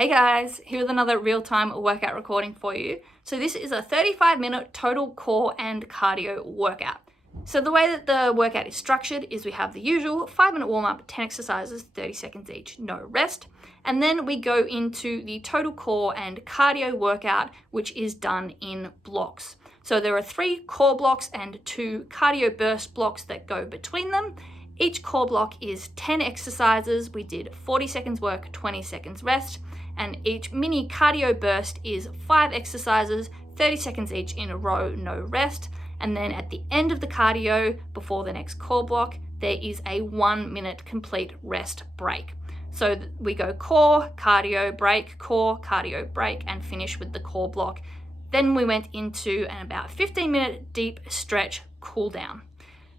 Hey guys, here with another real-time workout recording for you. So this is a 35-minute total core and cardio workout. So the way that the workout is structured is we have the usual 5-minute warm-up, 10 exercises, 30 seconds each, no rest. And then we go into the total core and cardio workout, which is done in blocks. So there are 3 core blocks and 2 cardio burst blocks that go between them. Each core block is 10 exercises. We did 40 seconds work, 20 seconds rest. And each mini cardio burst is 5 exercises, 30 seconds each in a row, no rest. And then at the end of the cardio, before the next core block, there is a 1-minute complete rest break. So we go core, cardio, break, and finish with the core block. Then we went into an about 15-minute deep stretch cool down.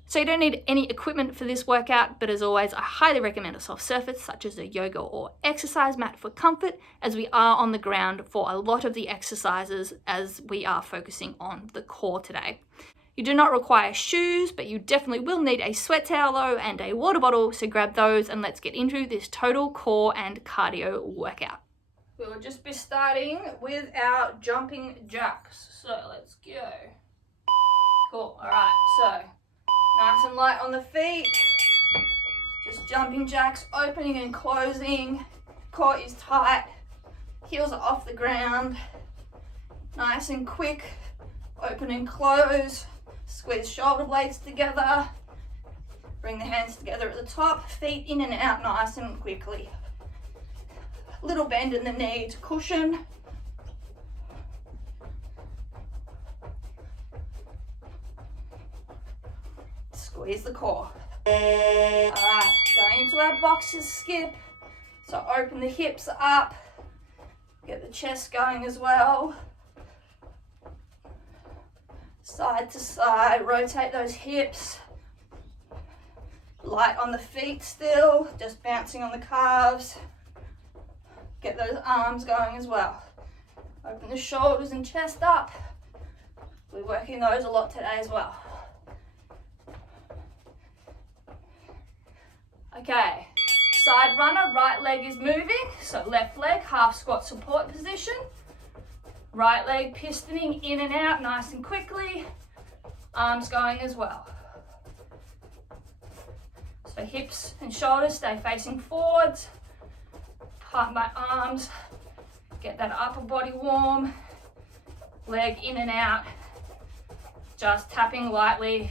So you don't need any equipment for this workout, but as always, I highly recommend a soft surface such as a yoga or exercise mat for comfort, as we are on the ground for a lot of the exercises as we are focusing on the core today. You do not require shoes, but you definitely will need a sweat towel though and a water bottle, so grab those and let's get into this total core and cardio workout. We'll just be starting with our jumping jacks. So let's go. Cool, all right, so nice and light on the feet, just jumping jacks, opening and closing, core is tight, heels are off the ground, nice and quick, open and close, squeeze shoulder blades together, bring the hands together at the top, feet in and out nice and quickly. Little bend in the knee to cushion. Squeeze the core. All right, going into our boxes skip. So open the hips up, get the chest going as well. Side to side, rotate those hips. Light on the feet still, just bouncing on the calves. Get those arms going as well. Open the shoulders and chest up. We're working those a lot today as well. Okay, side runner, right leg is moving, so left leg, half squat support position. Right leg pistoning in and out nice and quickly. Arms going as well. So hips and shoulders stay facing forwards. Pump my arms, get that upper body warm. Leg in and out, just tapping lightly.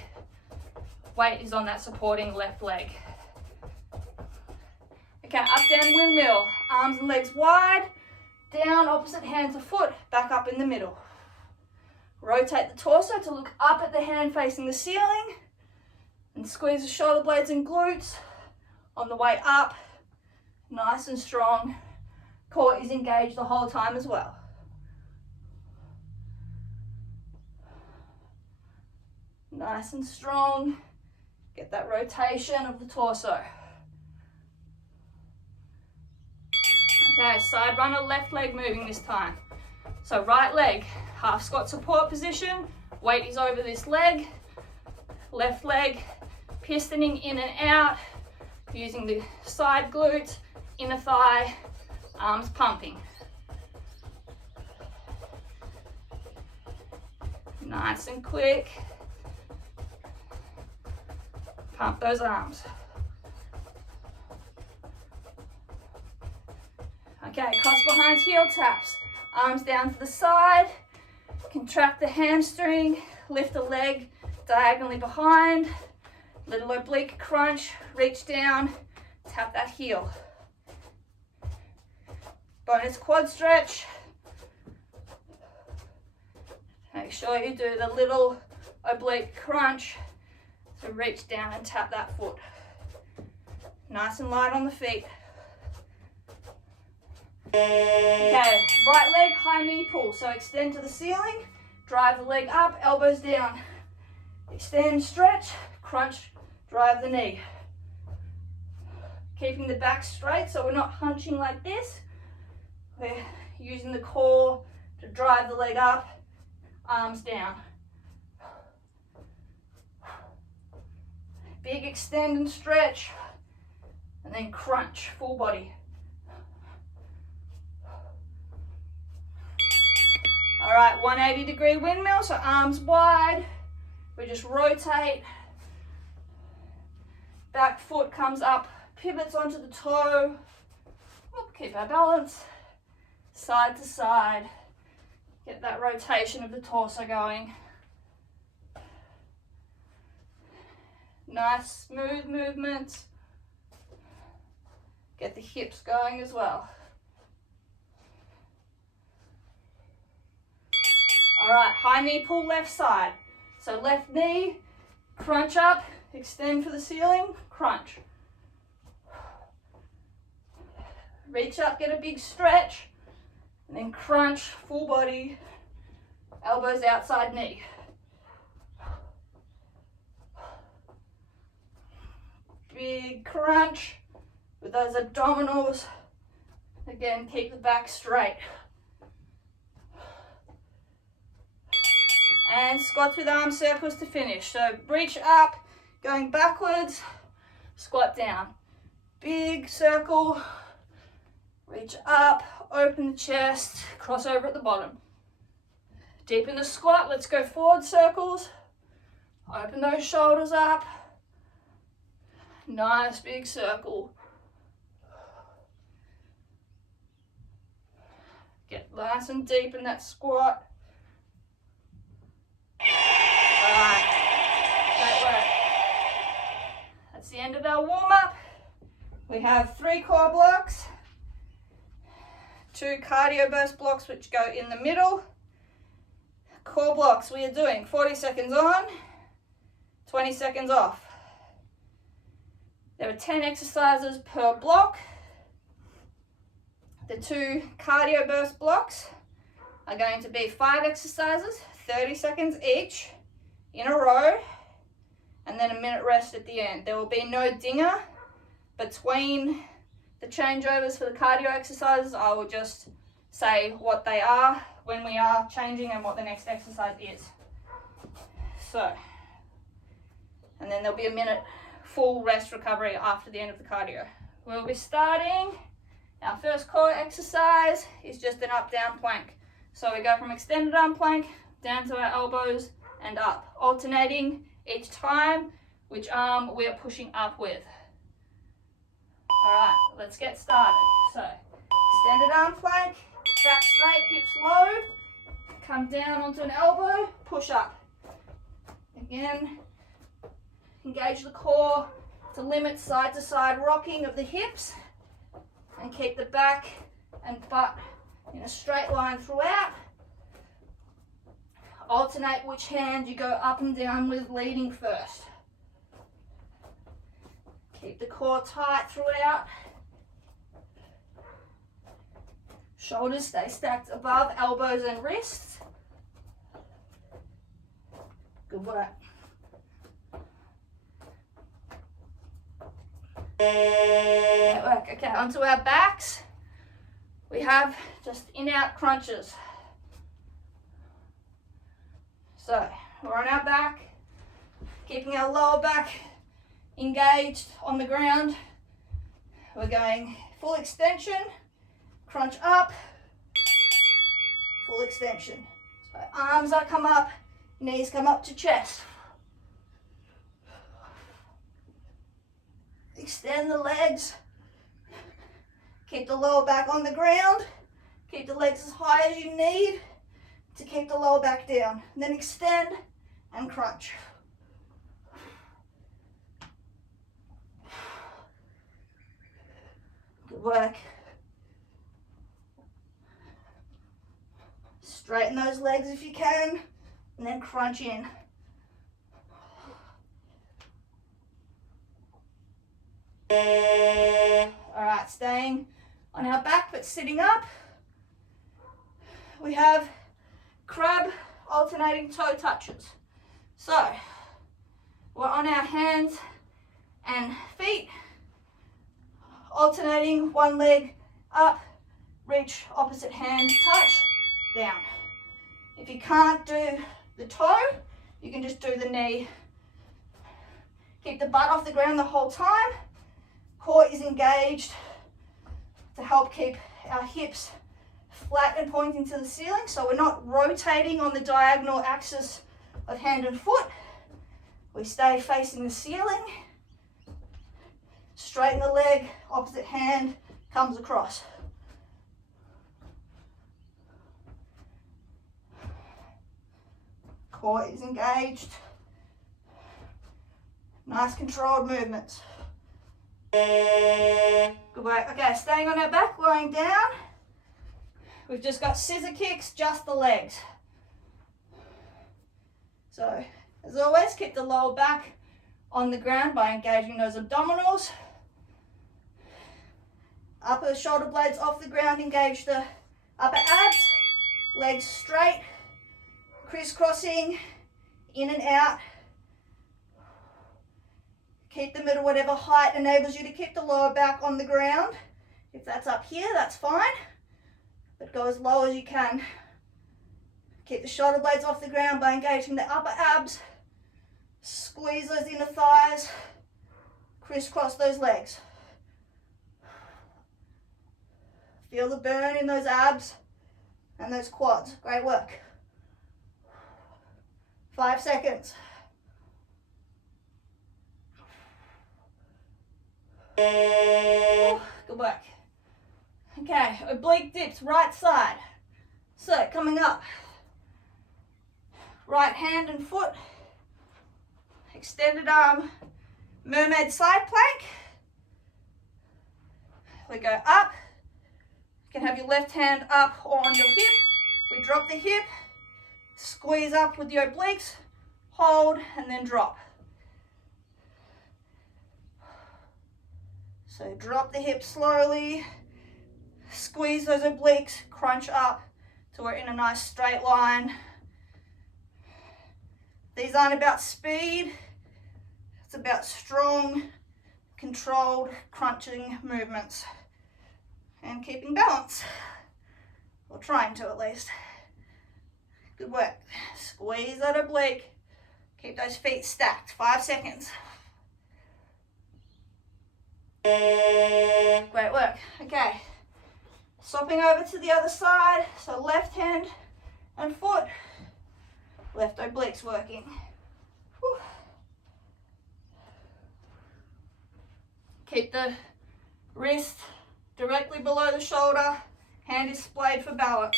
Weight is on that supporting left leg. Okay, up, down, windmill. Arms and legs wide, down, opposite hand to foot, back up in the middle. Rotate the torso to look up at the hand facing the ceiling and squeeze the shoulder blades and glutes on the way up, nice and strong. Core is engaged the whole time as well. Nice and strong. Get that rotation of the torso. Okay, side runner, left leg moving this time. So right leg, half squat support position, weight is over this leg, left leg pistoning in and out, using the side glute, inner thigh, arms pumping. Nice and quick. Pump those arms. Okay, cross behind heel taps. Arms down to the side. Contract the hamstring. Lift the leg diagonally behind. Little oblique crunch. Reach down. Tap that heel. Bonus quad stretch. Make sure you do the little oblique crunch. So reach down and tap that foot. Nice and light on the feet. Okay, right leg, high knee pull. So extend to the ceiling, drive the leg up, elbows down. Extend, stretch, crunch, drive the knee. Keeping the back straight so we're not hunching like this. We're using the core to drive the leg up, arms down. Big extend and stretch, and then crunch, full body. that 180-degree windmill, so arms wide. We just rotate. Back foot comes up, pivots onto the toe. Keep our balance. Side to side. Get that rotation of the torso going. Nice smooth movements. Get the hips going as well. All right, high knee pull left side. So left knee, crunch up, extend for the ceiling, crunch. Reach up, get a big stretch, and then crunch, full body, elbows outside knee. Big crunch with those abdominals. Again, keep the back straight. And squat through the arm circles to finish. So reach up, going backwards, squat down. Big circle, reach up, open the chest, cross over at the bottom. Deepen the squat, let's go forward circles. Open those shoulders up. Nice big circle. Get nice and deep in that squat. Alright, great work. That's the end of our warm-up. We have 3 core blocks, 2 cardio burst blocks which go in the middle. Core blocks, we are doing 40 seconds on, 20 seconds off. There are 10 exercises per block. The 2 cardio burst blocks are going to be 5 exercises, 30 seconds each in a row, and then a minute rest at the end. There will be no dinger between the changeovers for the cardio exercises. I will just say what they are when we are changing and what the next exercise is. So, and then there'll be a minute full rest recovery after the end of the cardio. We'll be starting, our first core exercise is just an up down plank. So we go from extended arm plank down to our elbows and up, alternating each time which arm we are pushing up with. All right, let's get started. So extended arm plank, back straight, hips low, come down onto an elbow, push up. Again, engage the core to limit side to side rocking of the hips and keep the back and butt in a straight line throughout. Alternate which hand you go up and down with, leading first. Keep the core tight throughout. Shoulders stay stacked above elbows and wrists. Good work. Great work. Okay, onto our backs. We have just in-out crunches. So we're on our back, keeping our lower back engaged on the ground. We're going full extension, crunch up, full extension. So arms are come up, knees come up to chest. Extend the legs. Keep the lower back on the ground. Keep the legs as high as you need to keep the lower back down. And then extend and crunch. Good work. Straighten those legs if you can, and then crunch in. All right, staying on our back but sitting up. We have crab alternating toe touches. So we're on our hands and feet, alternating one leg up, reach, opposite hand, touch, down. If you can't do the toe, you can just do the knee. Keep the butt off the ground the whole time. Core is engaged to help keep our hips flat and pointing to the ceiling, so we're not rotating on the diagonal axis of hand and foot. We stay facing the ceiling. Straighten the leg, opposite hand comes across. Core is engaged. Nice controlled movements. Good work. Okay, staying on our back, lying down. We've just got scissor kicks, just the legs. So, as always, keep the lower back on the ground by engaging those abdominals. Upper shoulder blades off the ground, engage the upper abs. Legs straight, crisscrossing, in and out. Keep them at whatever height enables you to keep the lower back on the ground. If that's up here, that's fine, but go as low as you can. Keep the shoulder blades off the ground by engaging the upper abs. Squeeze those inner thighs. Crisscross those legs. Feel the burn in those abs and those quads. Great work. 5 seconds. Good work. Okay, oblique dips, right side. So, coming up. Right hand and foot. Extended arm, mermaid side plank. We go up. You can have your left hand up or on your hip. We drop the hip, squeeze up with the obliques, hold, and then drop. So drop the hip slowly, squeeze those obliques, crunch up till we're in a nice straight line. These aren't about speed, it's about strong, controlled, crunching movements and keeping balance, or trying to at least. Good work. Squeeze that oblique, keep those feet stacked. 5 seconds. Great work. Okay, swapping over to the other side. So left hand and foot, left obliques working. Whew. Keep the wrist directly below the shoulder, hand is splayed for balance.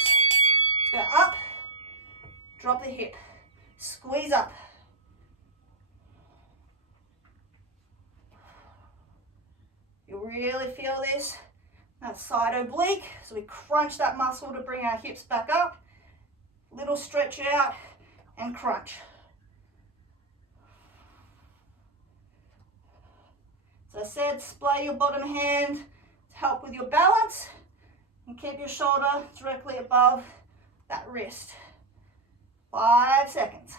Let's go up, drop the hip, squeeze up. You really feel this, that side oblique, so we crunch that muscle to bring our hips back up. Little stretch out and crunch. As I said, splay your bottom hand to help with your balance and keep your shoulder directly above that wrist. 5 seconds.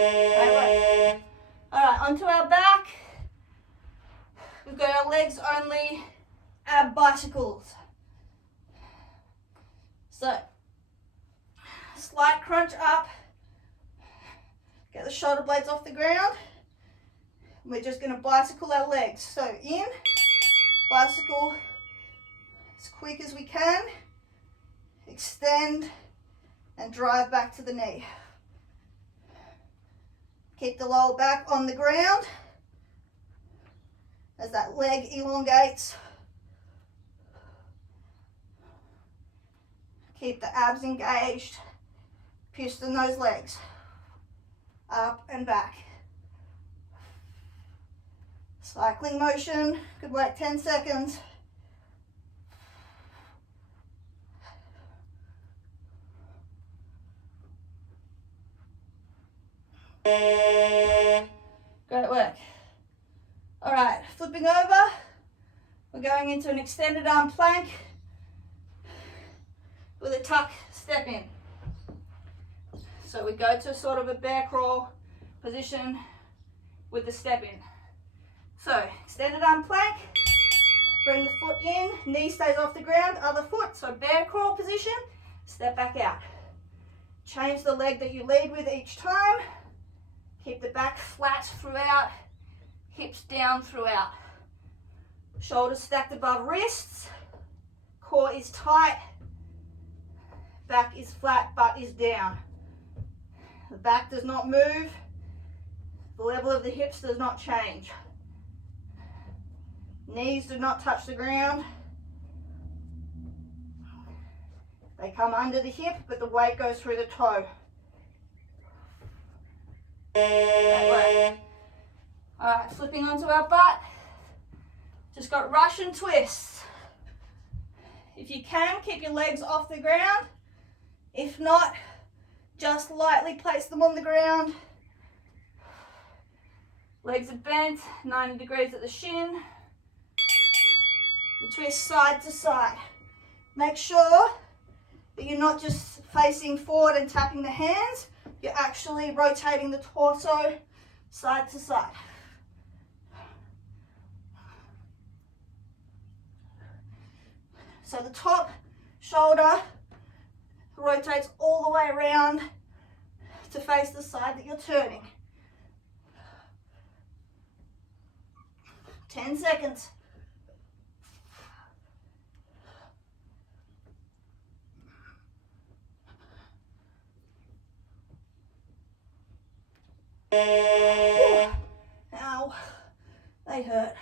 All right, onto our back. We've got our legs only, ab bicycles. So, slight crunch up. Get the shoulder blades off the ground. We're just going to bicycle our legs. So in, bicycle as quick as we can. Extend and drive back to the knee. Keep the lower back on the ground as that leg elongates. Keep the abs engaged. Piston those legs. Up and back. Cycling motion, good work, 10 seconds. Great work. All right, flipping over. We're going into an extended arm plank with a tuck step in. So we go to sort of a bear crawl position with the step in. So extended arm plank, bring the foot in, knee stays off the ground, other foot, so bear crawl position, step back out. Change the leg that you lead with each time. Keep the back flat throughout, hips down throughout. Shoulders stacked above wrists. Core is tight. Back is flat, butt is down. The back does not move. The level of the hips does not change. Knees do not touch the ground. They come under the hip, but the weight goes through the toe. That way. Alright, flipping onto our butt. Just got Russian twists. If you can, keep your legs off the ground. If not, just lightly place them on the ground. Legs are bent, 90 degrees at the shin. We twist side to side. Make sure that you're not just facing forward and tapping the hands, you're actually rotating the torso side to side. So the top shoulder rotates all the way around to face the side that you're turning. 10 seconds. Ow, they hurt.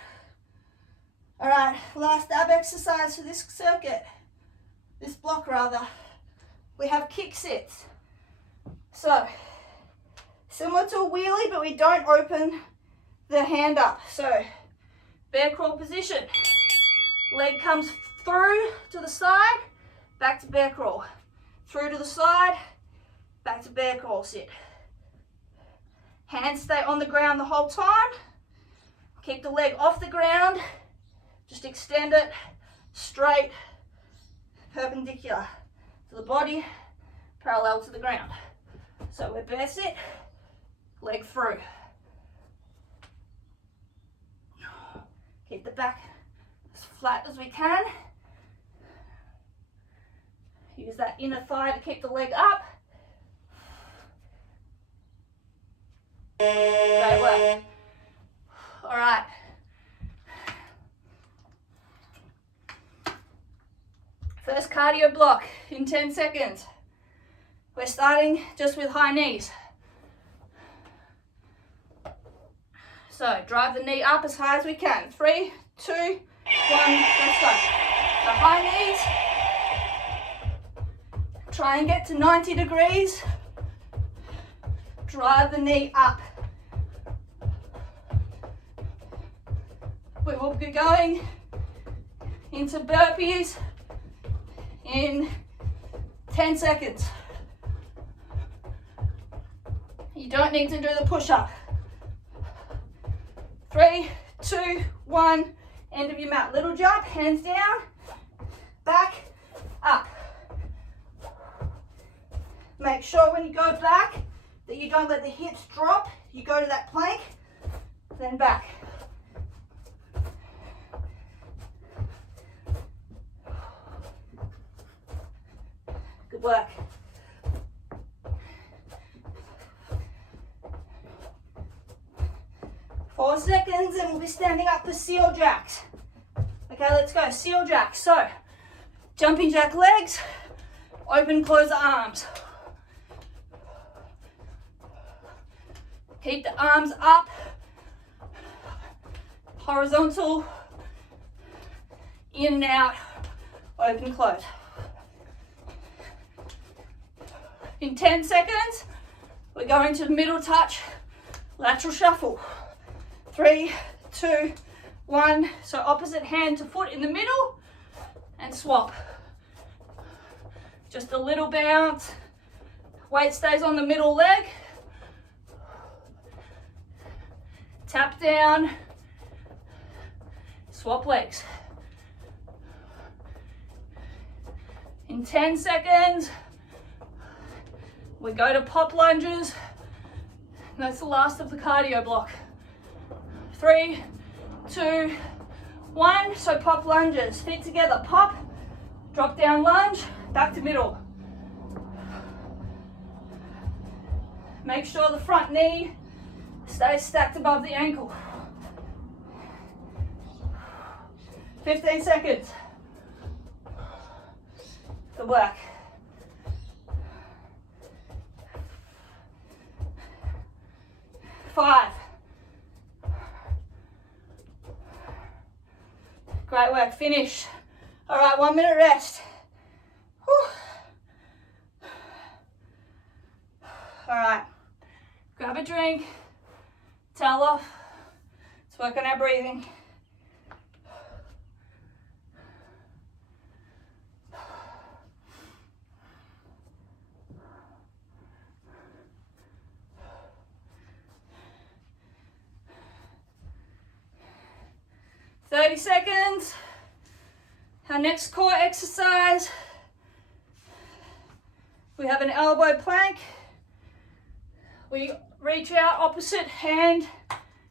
All right, last ab exercise for this circuit, this block rather. We have kick sits. So, similar to a wheelie, but we don't open the hand up. So, bear crawl position. Leg comes through to the side, back to bear crawl. Through to the side, back to bear crawl sit. Hands stay on the ground the whole time. Keep the leg off the ground. Just extend it straight, perpendicular to the body, parallel to the ground. So we're bear sit, leg through. Keep the back as flat as we can. Use that inner thigh to keep the leg up. Great work. All right. First cardio block in 10 seconds. We're starting just with high knees. So drive the knee up as high as we can. 3, 2, 1, let's go. So high knees. Try and get to 90 degrees. Drive the knee up. We will be going into burpees in 10 seconds. You don't need to do the push-up. 3, 2, 1, end of your mat. Little jump, hands down, back, up. Make sure when you go back that you don't let the hips drop. You go to that plank, then back. Good work. Four seconds and we'll be standing up for seal jacks. Okay, let's go, seal jacks. So, jumping jack legs, open, close the arms. Keep the arms up, horizontal, in and out, open, close. In 10 seconds, we're going to middle touch, lateral shuffle. 3, 2, 1. So opposite hand to foot in the middle and swap. Just a little bounce. Weight stays on the middle leg. Tap down. Swap legs. In 10 seconds, we go to pop lunges. That's the last of the cardio block. 3, 2, 1. So pop lunges. Feet together. Pop. Drop down lunge. Back to middle. Make sure the front knee stays stacked above the ankle. 15 seconds. Good work. 5. Great work, finish. All right, 1 minute rest. Whew. All right, grab a drink, towel off. Let's work on our breathing. Thirty seconds. Our next core exercise, we have an elbow plank. We reach out opposite hand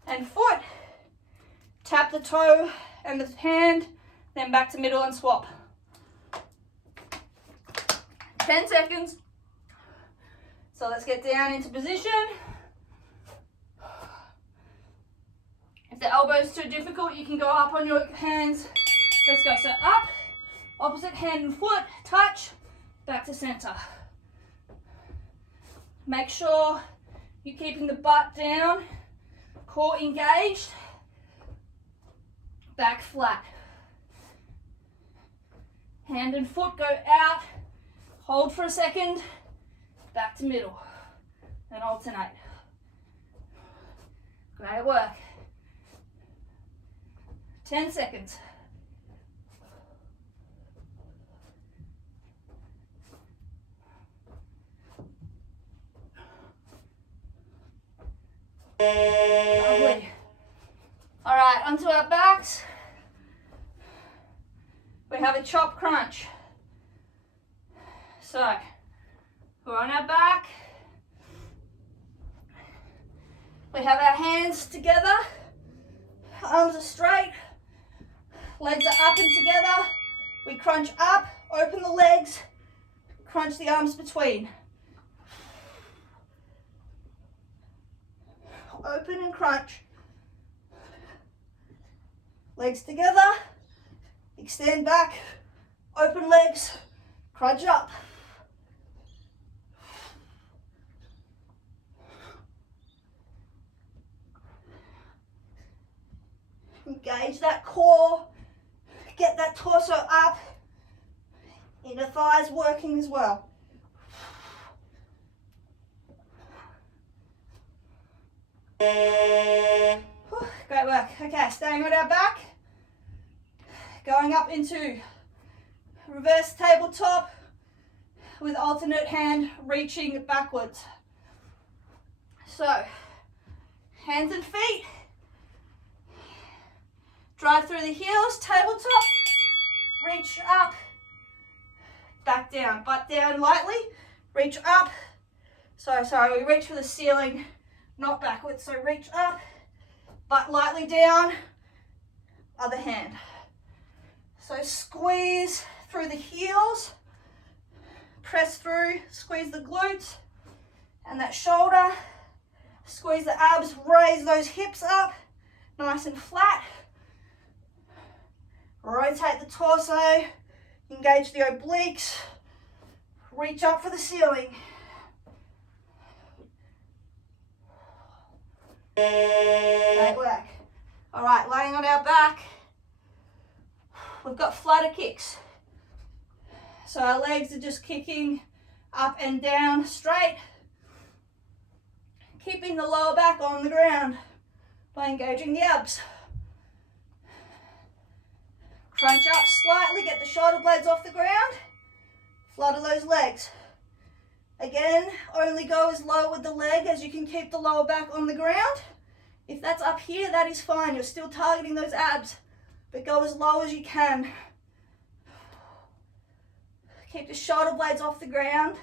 and foot, tap the toe and the hand, then back to middle and swap. 10 seconds. So let's get down into position. If the elbow is too difficult, you can go up on your hands. Let's go, so up, opposite hand and foot, touch, back to center. Make sure you're keeping the butt down, core engaged, back flat. Hand and foot go out, hold for a second, back to middle, and alternate. Great work. 10 seconds. Lovely. All right, onto our backs. We have a chop crunch. So, we're on our back. We have our hands together. Arms are straight. Legs are up and together. We crunch up, open the legs, crunch the arms between. Open and crunch. Legs together, extend back, open legs, crunch up. Engage that core, get that torso up, inner thighs working as well. Great work. Okay, staying on our back, going up into reverse tabletop with alternate hand reaching backwards. So, hands and feet, drive through the heels, tabletop, reach up, back down, butt down lightly, reach up. Sorry, we reach for the ceiling, not backwards. So reach up, butt lightly down, other hand. So squeeze through the heels, press through, squeeze the glutes and that shoulder, squeeze the abs, raise those hips up, nice and flat. Rotate the torso, engage the obliques, reach up for the ceiling. Great work. All right, laying on our back, we've got flutter kicks. So our legs are just kicking up and down straight, keeping the lower back on the ground by engaging the abs. Crunch up slightly, get the shoulder blades off the ground, flutter those legs. Again, only go as low with the leg as you can keep the lower back on the ground. If that's up here, that is fine. You're still targeting those abs, but go as low as you can. Keep the shoulder blades off the ground.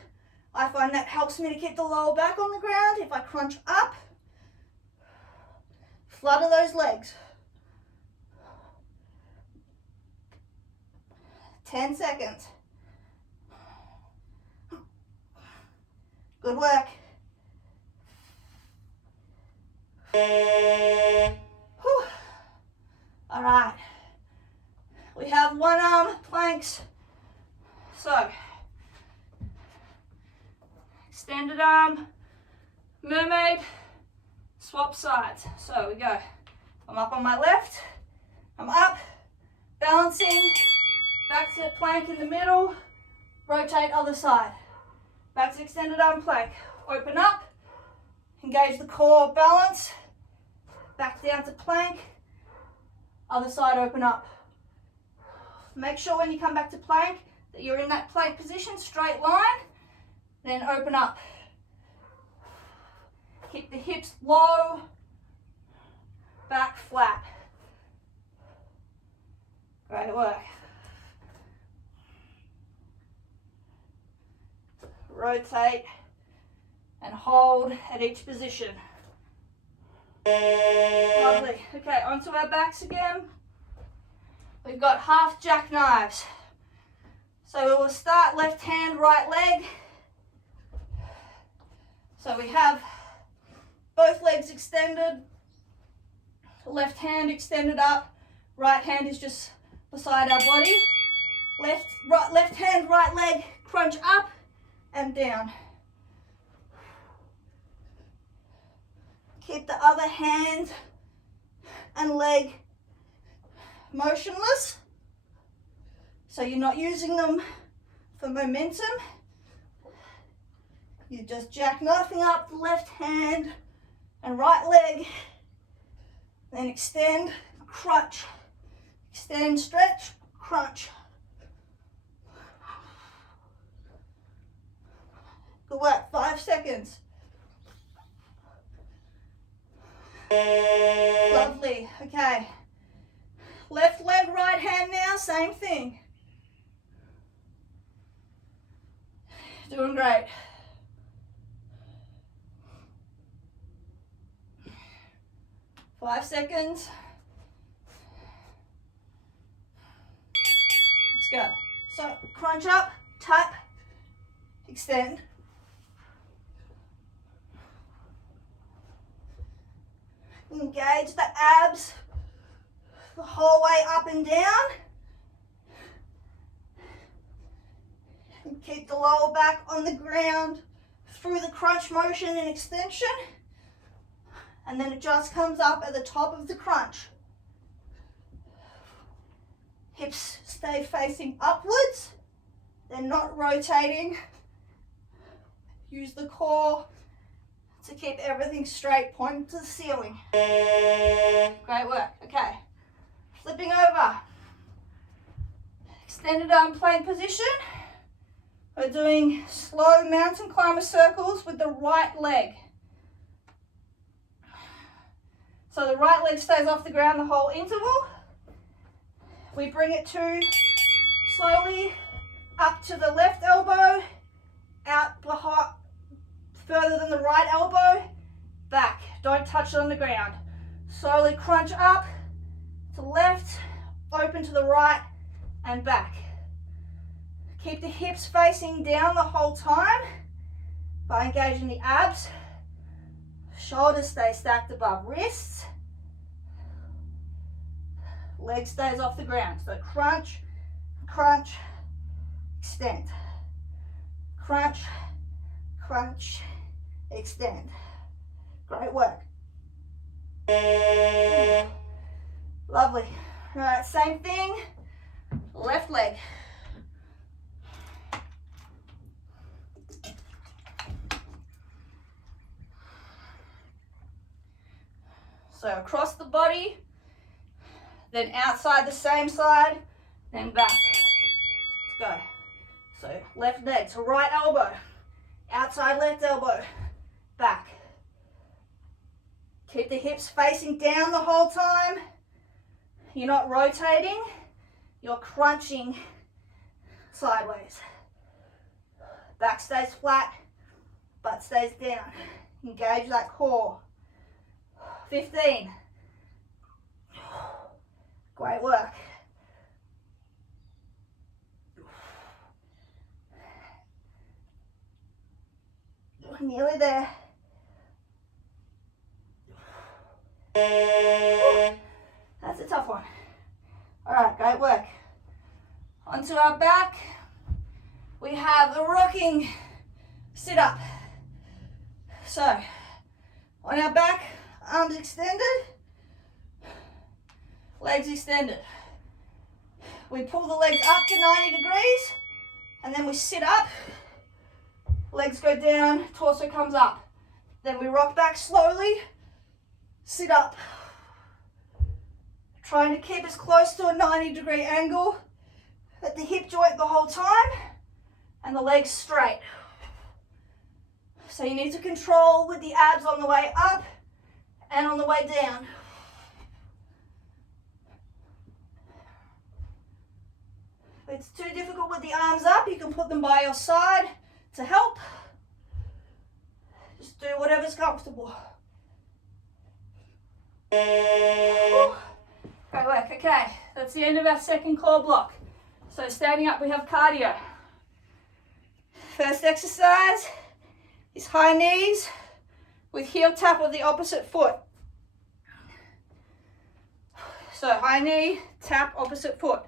I find that helps me to keep the lower back on the ground. If I crunch up, flutter those legs. 10 seconds. Good work. Whew. All right. We have one arm planks. So, extended arm, mermaid, swap sides. So we go. I'm up on my left, I'm up, balancing, back to plank in the middle, rotate other side. Back to extended arm plank. Open up, engage the core, balance, back down to plank, other side, open up. Make sure when you come back to plank that you're in that plank position, straight line, then open up. Keep the hips low, back flat. Great work. Rotate and hold at each position. Lovely. Okay, onto our backs again. We've got half jackknives. So we will start left hand, right leg. So we have both legs extended, left hand extended up, right hand is just beside our body. Left hand, right leg, crunch up and down. Keep the other hand and leg motionless, so you're not using them for momentum. You're just jackknifing up the left hand and right leg, then extend, crunch, extend, stretch, crunch. Good work, 5 seconds. Lovely, okay. Left leg, right hand now, same thing. Doing great. Five seconds. Let's go. So crunch up, tap, extend. Engage the abs the whole way up and down. And keep the lower back on the ground through the crunch motion and extension. And then it just comes up at the top of the crunch. Hips stay facing upwards. They're not rotating. Use the core to keep everything straight, point to the ceiling. Great work. Okay. Flipping over. Extended arm plank position. We're doing slow mountain climber circles with the right leg. So the right leg stays off the ground the whole interval. We bring it to slowly up to the left elbow, out behind, further than the right elbow, back. Don't touch it on the ground. Slowly crunch up to left, open to the right, and back. Keep the hips facing down the whole time by engaging the abs. Shoulders stay stacked above wrists. Leg stays off the ground. So crunch, crunch, extend. Crunch, crunch, extend. Great work. Lovely. All right, same thing. Left leg. So across the body, then outside the same side, then back. Let's go. So left leg to right elbow, outside left elbow, back. Keep the hips facing down the whole time. You're not rotating, you're crunching sideways. Back stays flat, butt stays down. Engage that core. 15. Great work. Nearly there. That's a tough one. All right, great work. Onto our back, we have a rocking sit-up. So, on our back, arms extended, legs extended. We pull the legs up to 90 degrees, and then we sit up, legs go down, torso comes up. Then we rock back slowly, sit up. Trying to keep as close to a 90-degree angle at the hip joint the whole time, and the legs straight. So you need to control with the abs on the way up and on the way down. If it's too difficult with the arms up, you can put them by your side to help. Just do whatever's comfortable. Great work. Okay, that's the end of our second core block. So standing up, we have cardio. First exercise is high knees with heel tap of the opposite foot. So high knee, tap opposite foot.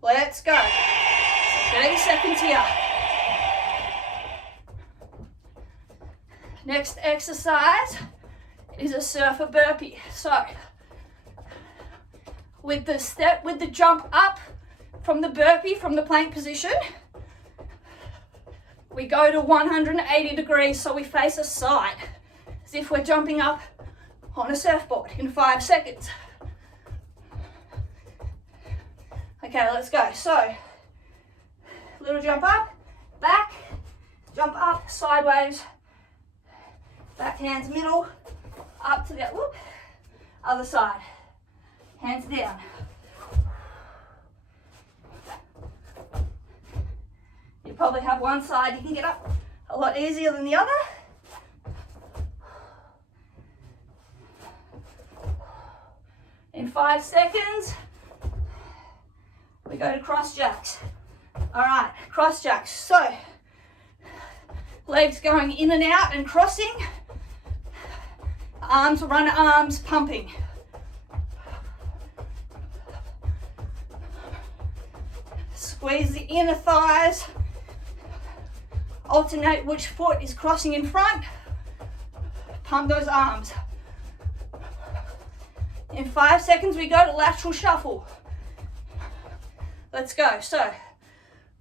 Let's go. 30 seconds here. Next exercise is a surfer burpee. So with the jump up from the burpee, from the plank position, we go to 180 degrees, so we face a side, as if we're jumping up on a surfboard in 5 seconds. Okay, let's go. So, little jump up, back, jump up, sideways, back hands middle, up to the other side, hands down. You probably have one side you can get up a lot easier than the other. In 5 seconds, we go to cross jacks. All right, cross jacks. So, legs going in and out and crossing. Arms, run arms, pumping. Squeeze the inner thighs. Alternate which foot is crossing in front. Pump those arms. In 5 seconds, we go to lateral shuffle. Let's go. So,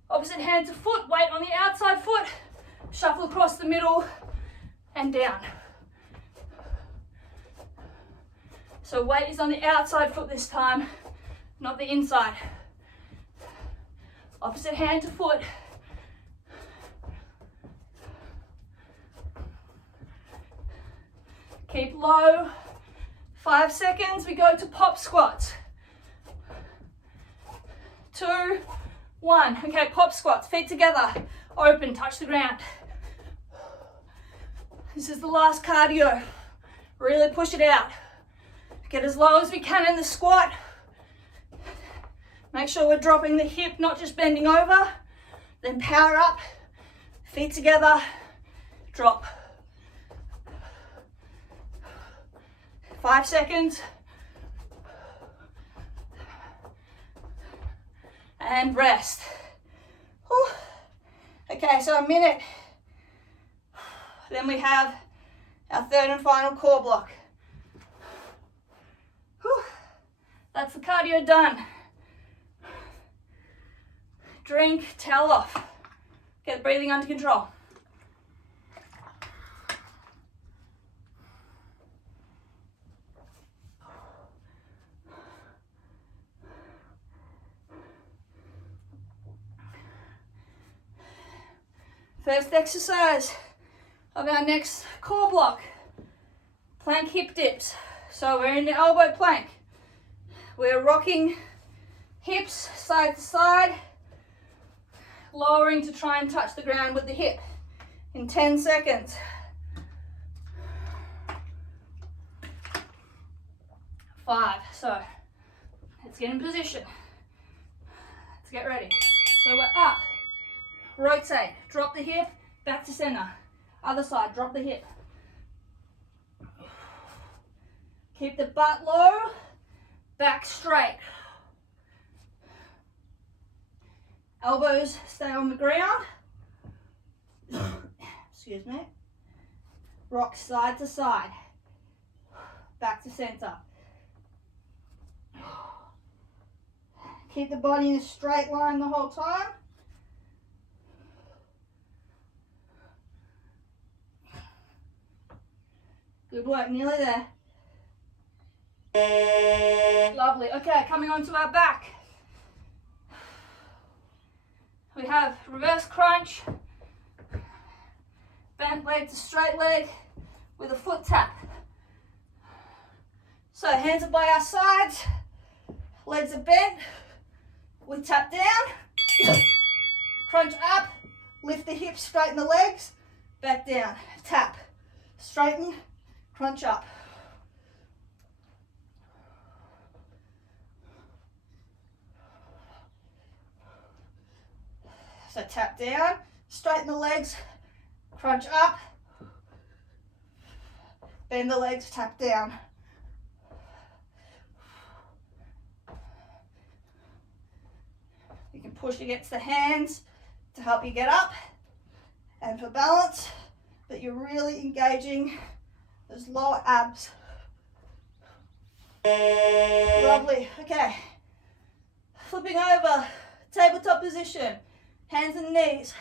opposite hand to foot, weight on the outside foot, shuffle across the middle and down. So weight is on the outside foot this time, not the inside. Opposite hand to foot. Keep low. 5 seconds, we go to pop squats. 2, 1. Okay, pop squats, feet together, open, touch the ground. This is the last cardio. Really push it out. Get as low as we can in the squat. Make sure we're dropping the hip, not just bending over. Then power up, feet together, drop. 5 seconds. And rest. Whew. Okay, so a minute. Then we have our third and final core block. Whew. That's the cardio done. Drink, towel off. Get the breathing under control. First exercise of our next core block, plank hip dips. So we're in the elbow plank. We're rocking hips side to side, lowering to try and touch the ground with the hip in 10 seconds. 5, so let's get in position. Let's get ready. So we're up. Rotate, drop the hip, back to center. Other side, drop the hip. Keep the butt low, back straight. Elbows stay on the ground. Excuse me. Rock side to side. Back to center. Keep the body in a straight line the whole time. Good work, nearly there. Lovely. Okay, coming on to our back. We have reverse crunch, bent leg to straight leg with a foot tap. So hands are by our sides, legs are bent, we tap down, crunch up, lift the hips, straighten the legs, back down, tap, straighten, crunch up. So tap down, straighten the legs, crunch up, bend the legs, tap down. You can push against the hands to help you get up and for balance, but you're really engaging those lower abs. Lovely. Okay. Flipping over, tabletop position, hands and knees.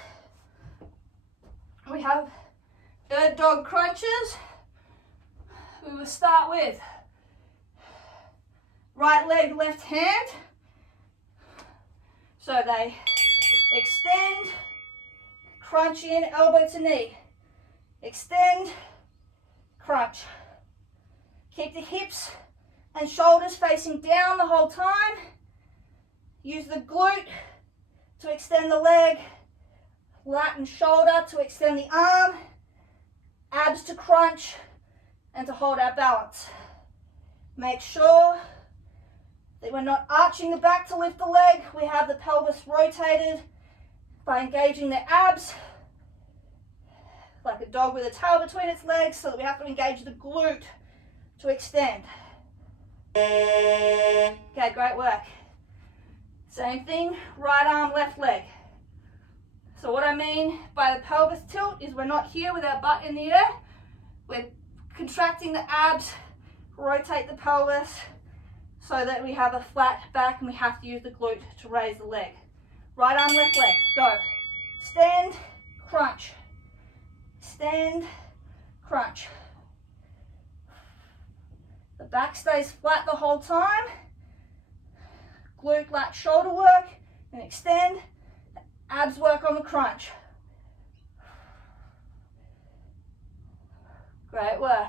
We have bird dog crunches. We will start with right leg, left hand. So they extend, crunch in, elbow to knee. Extend, crunch. Keep the hips and shoulders facing down the whole time. Use the glute to extend the leg, lat and shoulder to extend the arm, abs to crunch and to hold our balance. Make sure that we're not arching the back to lift the leg. We have the pelvis rotated by engaging the abs, like a dog with a tail between its legs, so that we have to engage the glute to extend. Okay, great work. Same thing, right arm, left leg. So what I mean by the pelvis tilt is we're not here with our butt in the air. We're contracting the abs, rotate the pelvis so that we have a flat back and we have to use the glute to raise the leg. Right arm, left leg, go. Extend, crunch. Extend, crunch. The back stays flat the whole time. Glute, lat, shoulder work, and extend. Abs work on the crunch. Great work.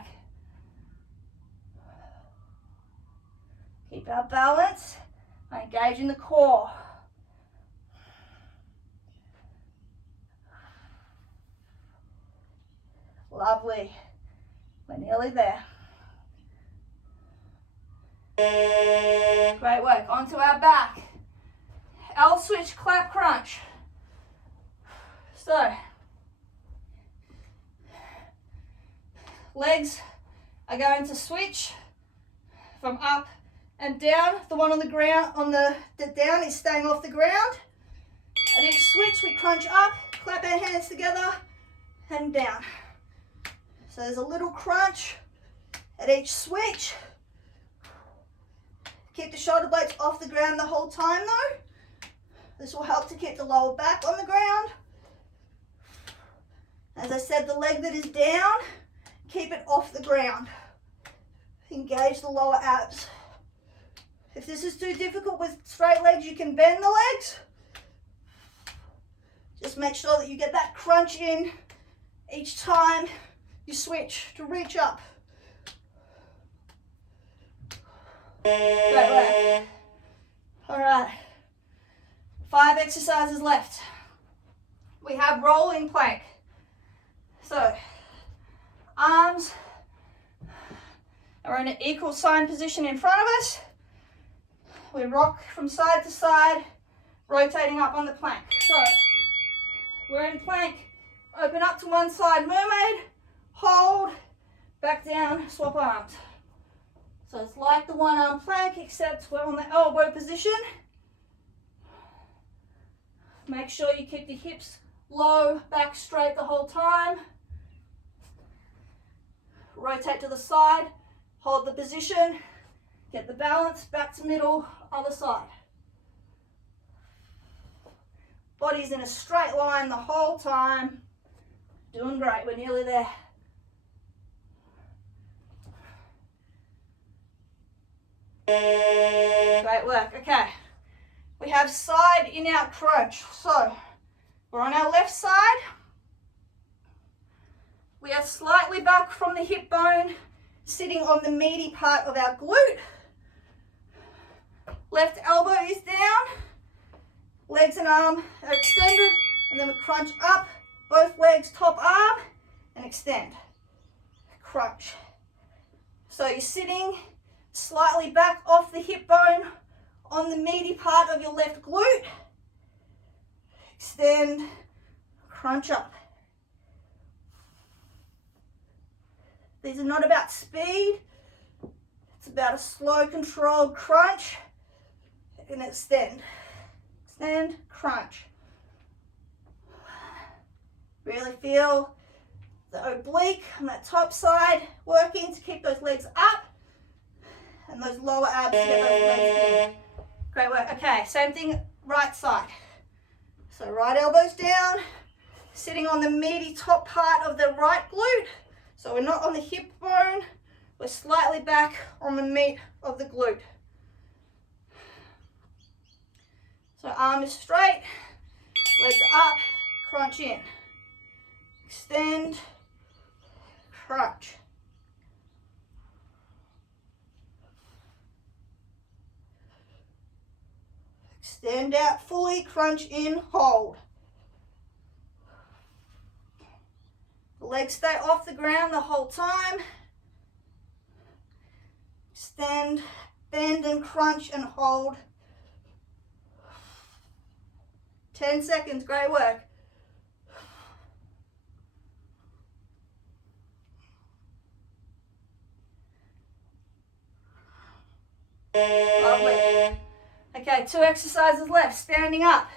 Keep our balance by engaging the core. Lovely. We're nearly there. Great work. Onto our back. L switch, clap, crunch. So, legs are going to switch from up and down. The one on the ground, the down is staying off the ground. At each switch, we crunch up, clap our hands together, and down. So there's a little crunch at each switch. Keep the shoulder blades off the ground the whole time though. This will help to keep the lower back on the ground. As I said, the leg that is down, keep it off the ground. Engage the lower abs. If this is too difficult with straight legs, you can bend the legs. Just make sure that you get that crunch in each time you switch to reach up. Great work. All right, 5 exercises left. We have rolling plank. So, arms are in an equal sign position in front of us. We rock from side to side, rotating up on the plank. So, we're in plank, open up to one side, mermaid, hold, back down, swap arms. So it's like the one arm plank, except we're on the elbow position. Make sure you keep the hips low, back straight the whole time. Rotate to the side, hold the position, get the balance, back to middle, other side. Body's in a straight line the whole time. Doing great, we're nearly there. Great work, okay. We have side in out crunch. So, we're on our left side. We are slightly back from the hip bone, sitting on the meaty part of our glute. Left elbow is down. Legs and arm are extended, and then we crunch up, both legs, top arm, and extend. Crunch. So you're sitting slightly back off the hip bone on the meaty part of your left glute. Extend, crunch up. These are not about speed. It's about a slow, controlled crunch and extend. Extend, crunch. Really feel the oblique on that top side working to keep those legs up and those lower abs to get those legs in. Great work. Okay, same thing, right side. So right elbows down, sitting on the meaty top part of the right glute. So we're not on the hip bone, we're slightly back on the meat of the glute. So arm is straight, legs up, crunch in. Extend, crunch. Extend out fully, crunch in, hold. The legs stay off the ground the whole time. Extend, bend and crunch and hold. 10 seconds, great work. Lovely. Okay, 2 exercises left, standing up.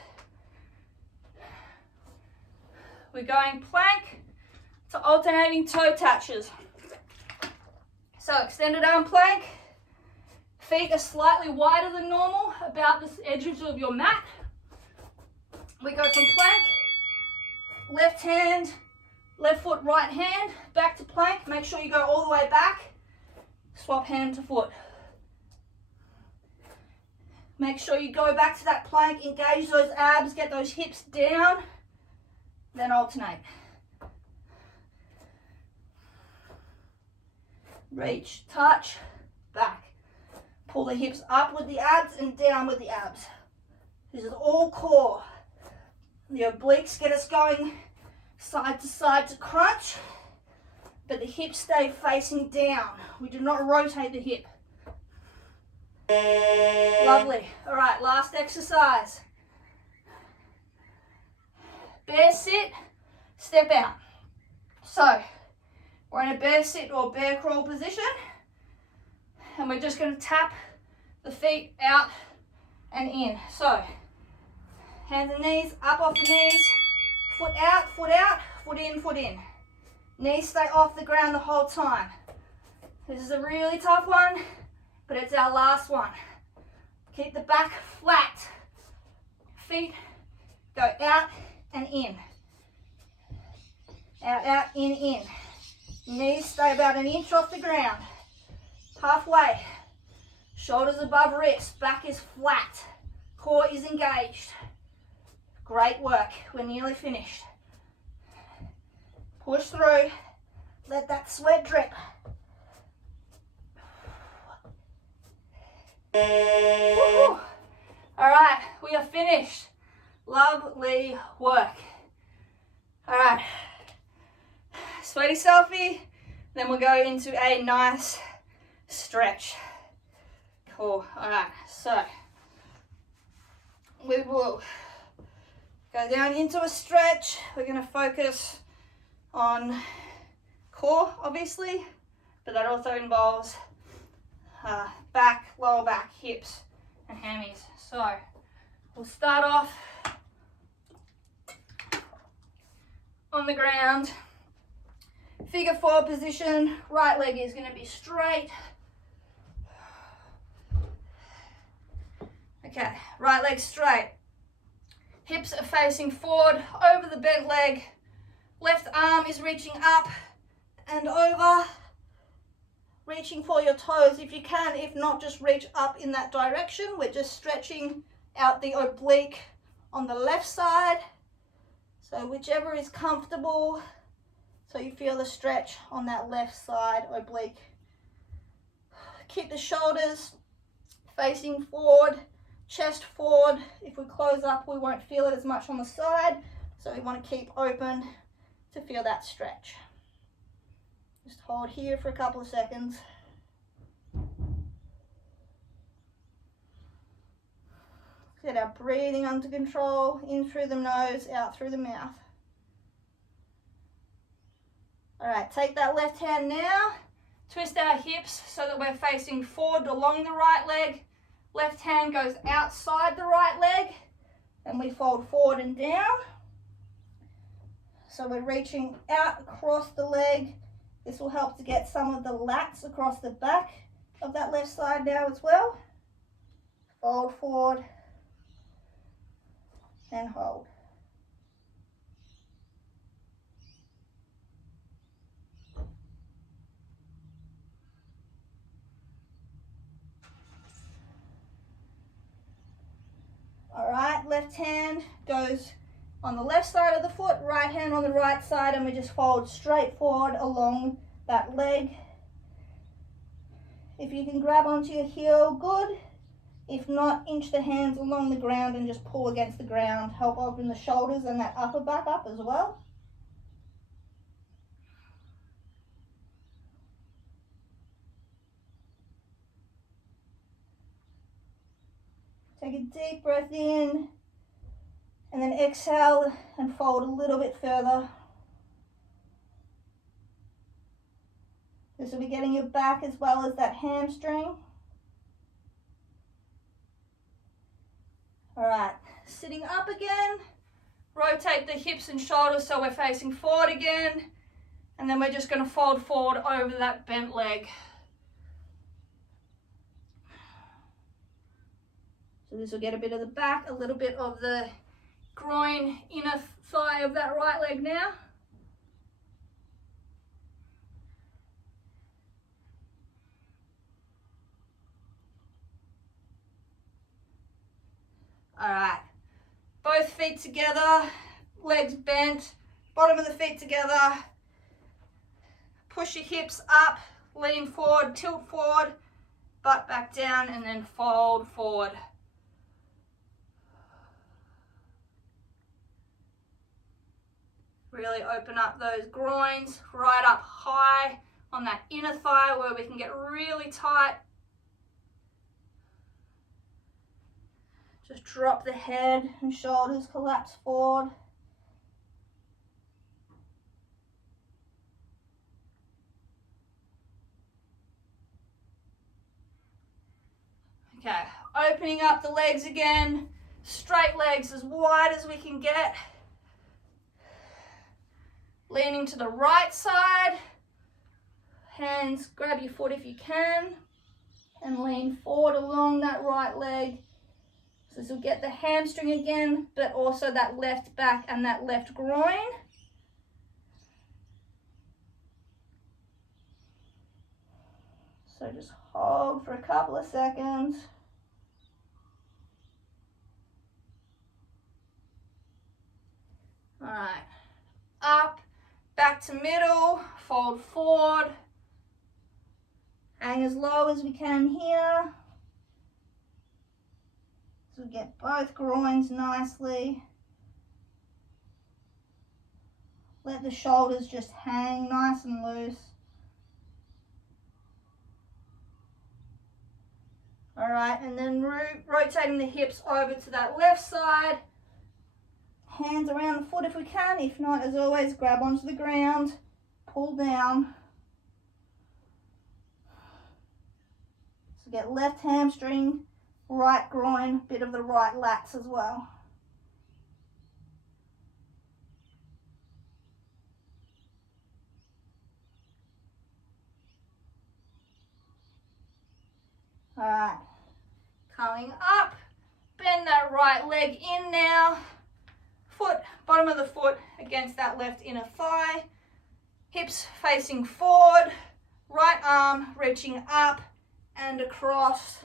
We're going plank to alternating toe touches. So extended arm plank, feet are slightly wider than normal, about the edges of your mat. We go from plank, left hand, left foot, right hand, back to plank. Make sure you go all the way back. Swap hand to foot. Make sure you go back to that plank, engage those abs, get those hips down, then alternate. Reach, touch, back. Pull the hips up with the abs and down with the abs. This is all core. The obliques get us going side to crunch, but the hips stay facing down. We do not rotate the hip. Lovely. All right, last exercise. Bear sit, step out. So, we're in a bear sit or bear crawl position, and we're just going to tap the feet out and in. So, hands and knees, up off the knees, foot out, foot in. Knees stay off the ground the whole time. This is a really tough one, but it's our last one. Keep the back flat. Feet go out and in. Out, in. Knees stay about an inch off the ground. Halfway. Shoulders above wrists. Back is flat. Core is engaged. Great work. We're nearly finished. Push through. Let that sweat drip. Woo-hoo. All right, we are finished. Lovely work. All right, sweaty selfie, then we'll go into a nice stretch. Cool. All right, so we will go down into a stretch. We're going to focus on core, obviously, but that also involves back, lower back, hips, and hammies. So we'll start off on the ground. Figure 4 position, right leg is going to be straight. Okay, right leg straight. Hips are facing forward, over the bent leg. Left arm is reaching up and over. Reaching for your toes if you can. If not, just reach up in that direction. We're just stretching out the oblique on the left side. So whichever is comfortable. So you feel the stretch on that left side oblique. Keep the shoulders facing forward, chest forward. If we close up, we won't feel it as much on the side. So we want to keep open to feel that stretch. Just hold here for a couple of seconds. Get our breathing under control, in through the nose, out through the mouth. All right, take that left hand now, twist our hips so that we're facing forward along the right leg. Left hand goes outside the right leg, and we fold forward and down. So we're reaching out across the leg. This will help to get some of the lats across the back of that left side now as well. Fold forward and hold. All right, left hand goes on the left side of the foot, right hand on the right side, and we just fold straight forward along that leg. If you can grab onto your heel, good. If not, inch the hands along the ground and just pull against the ground. Help open the shoulders and that upper back up as well. Take a deep breath in and then exhale and fold a little bit further. This will be getting your back as well as that hamstring. All right, sitting up again. Rotate the hips and shoulders so we're facing forward again. And then we're just going to fold forward over that bent leg. So this will get a bit of the back, a little bit of the groin, inner thigh of that right leg now. All right, both feet together, legs bent, bottom of the feet together. Push your hips up, lean forward, tilt forward, butt back down, and then fold forward. Really open up those groins, right up high on that inner thigh where we can get really tight. Just drop the head and shoulders, collapse forward. Okay, opening up the legs again, straight legs as wide as we can get. Leaning to the right side, hands, grab your foot if you can, and lean forward along that right leg. So this will get the hamstring again, but also that left back and that left groin. So just hold for a couple of seconds. All right, up. Back to middle, fold forward, hang as low as we can here. So we get both groins nicely. Let the shoulders just hang nice and loose. All right, and then rotating the hips over to that left side. Hands around the foot if we can. If not, as always, grab onto the ground, pull down. So get left hamstring, right groin, bit of the right lats as well. All right, coming up, bend that right leg in now. Foot, bottom of the foot against that left inner thigh. Hips facing forward, right arm reaching up and across.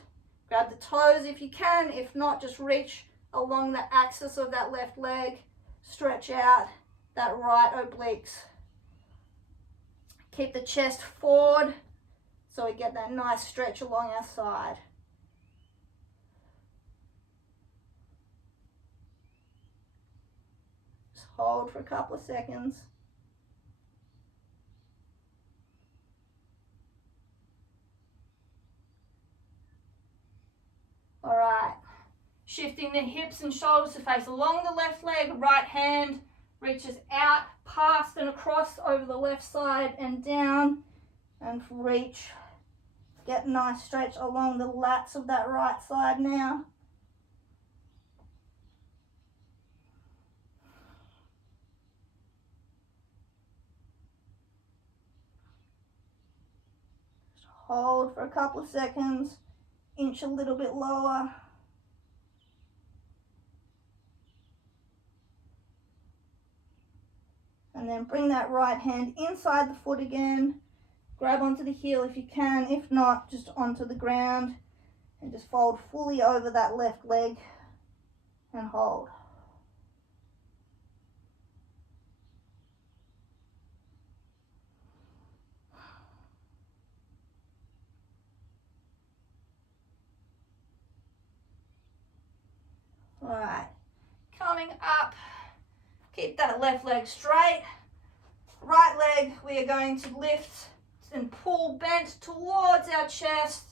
Grab the toes if you can, if not, just reach along the axis of that left leg. Stretch out that right obliques. Keep the chest forward so we get that nice stretch along our side. Just hold for a couple of seconds. All right, shifting the hips and shoulders to face along the left leg, right hand reaches out, past and across over the left side and down, and reach. Get a nice stretch along the lats of that right side now. Just hold for a couple of seconds. Inch a little bit lower. And then bring that right hand inside the foot again. Grab onto the heel if you can. If not, just onto the ground. And just fold fully over that left leg and hold. All right, coming up, keep that left leg straight. Right leg, we are going to lift and pull bent towards our chest,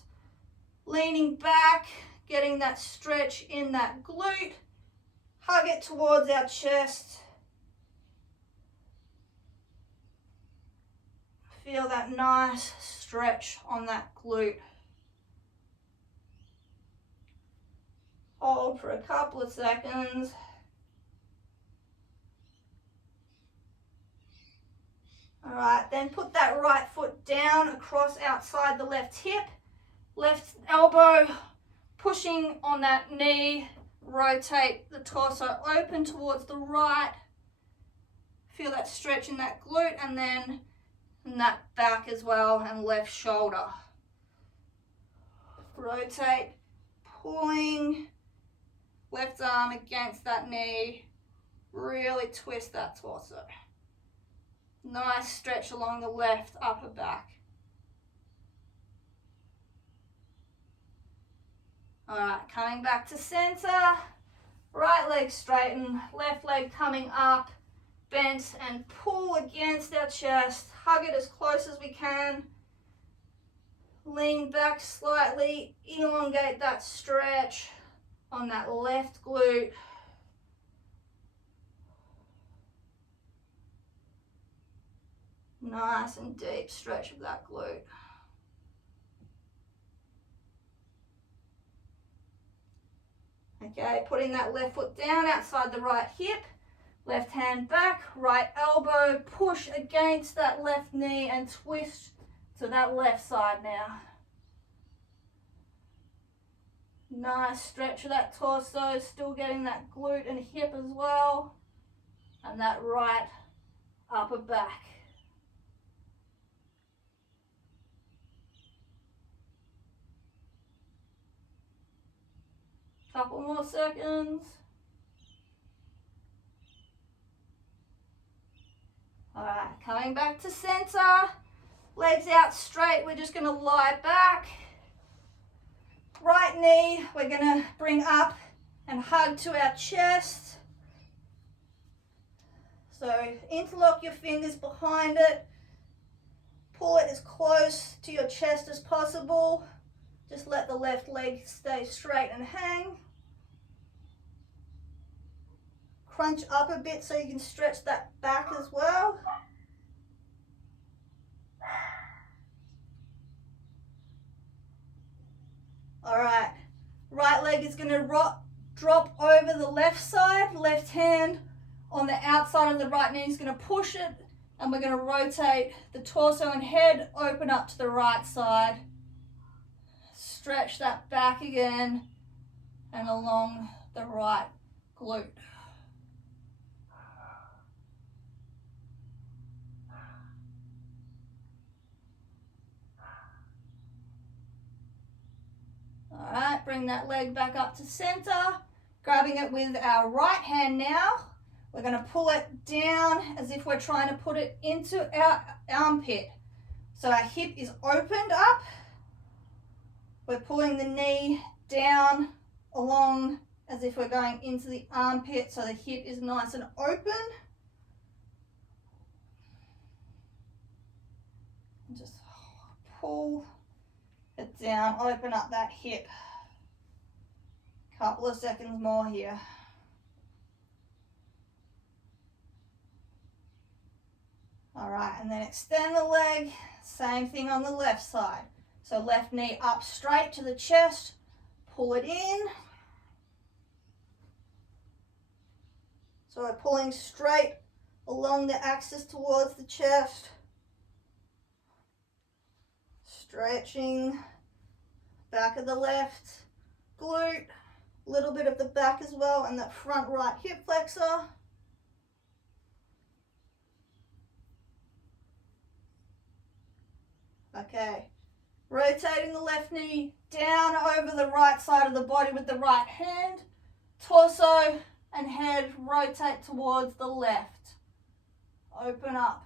leaning back, getting that stretch in that glute. Hug it towards our chest. Feel that nice stretch on that glute. Hold for a couple of seconds. All right, then put that right foot down across outside the left hip. Left elbow pushing on that knee. Rotate the torso open towards the right. Feel that stretch in that glute and then in that back as well, and left shoulder. Rotate, pulling. Left arm against that knee, really twist that torso. Nice stretch along the left upper back. All right, coming back to center. Right leg straighten, left leg coming up, bent and pull against our chest. Hug it as close as we can. Lean back slightly, elongate that stretch on that left glute. Nice and deep stretch of that glute. Okay, putting that left foot down outside the right hip, left hand back, right elbow, push against that left knee and twist to that left side now. Nice stretch of that torso, still getting that glute and hip as well, and that right upper back. Couple more seconds. All right, coming back to center, legs out straight, we're just gonna lie back. Right knee, we're gonna bring up and hug to our chest. So interlock your fingers behind it. Pull it as close to your chest as possible. Just let the left leg stay straight and hang. Crunch up a bit so you can stretch that back as well. All right, right leg is going to drop over the left side, left hand on the outside of the right knee is going to push it, and we're going to rotate the torso and head, open up to the right side. stretch that back again and along the right glute. All right, bring that leg back up to center, grabbing it with our right hand now. We're going to pull it down as if we're trying to put it into our armpit. So our hip is opened up. We're pulling the knee down along as if we're going into the armpit, so the hip is nice and open. And just pull it down, open up that hip. Couple of seconds more here. All right, and then extend the leg, same thing on the left side. So left knee up straight to the chest, pull it in. So we're pulling straight along the axis towards the chest. Stretching back of the left glute, a little bit of the back as well, and that front right hip flexor. Okay, rotating the left knee down over the right side of the body with the right hand. Torso and head rotate towards the left. Open up.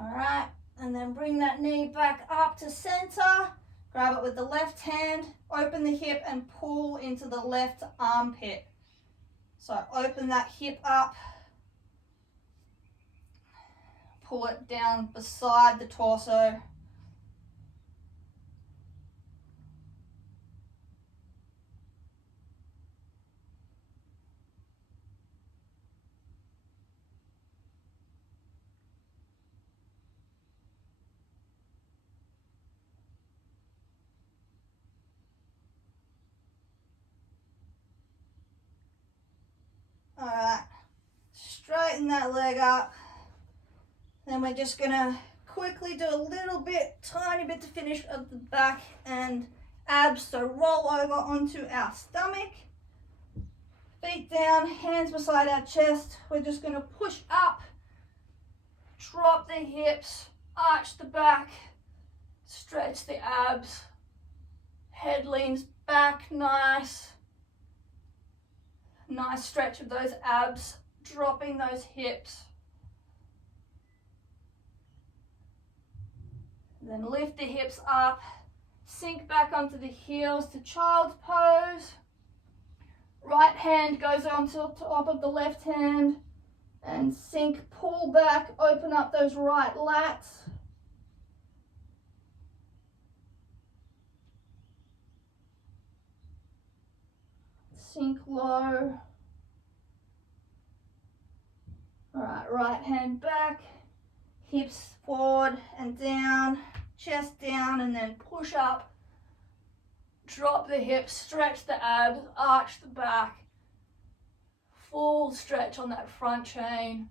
All right, and then bring that knee back up to center. Grab it with the left hand, open the hip and pull into the left armpit. So open that hip up, pull it down beside the torso. All right, straighten that leg up. Then we're just gonna quickly do a little bit, tiny bit to finish of the back and abs. So roll over onto our stomach, feet down, hands beside our chest. We're just gonna push up, drop the hips, arch the back, stretch the abs, head leans back, nice. Nice stretch of those abs, dropping those hips. Then lift the hips up, sink back onto the heels to child's pose. Right hand goes onto the top of the left hand and sink, pull back, open up those right lats. Sink low. All right, right hand back, hips forward and down, chest down, and then push up. Drop the hips, stretch the abs, arch the back. Full stretch on that front chain.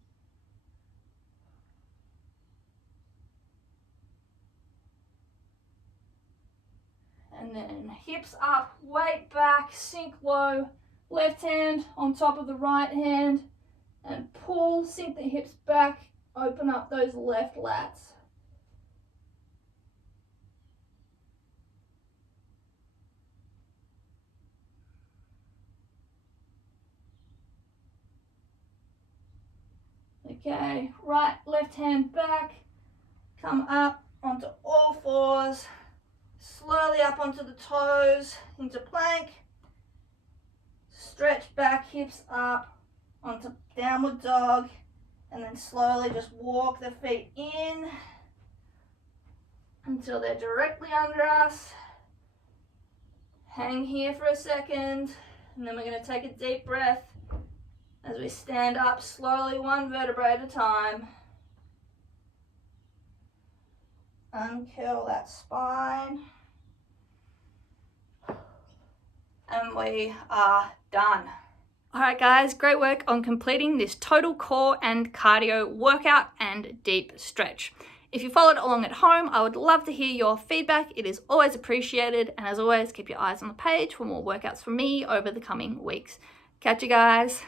And then hips up, weight back, sink low, left hand on top of the right hand, and pull, sink the hips back, open up those left lats. Okay, right, left hand back, come up onto all fours, slowly up onto the toes, into plank, stretch back, hips up, onto downward dog, and then slowly just walk the feet in until they're directly under us. Hang here for a second, and then we're going to take a deep breath as we stand up slowly, one vertebrae at a time. Uncurl that spine. And we are done. Alright guys, great work on completing this total core and cardio workout and deep stretch. If you followed along at home, I would love to hear your feedback. It is always appreciated. And as always, keep your eyes on the page for more workouts from me over the coming weeks. Catch you guys.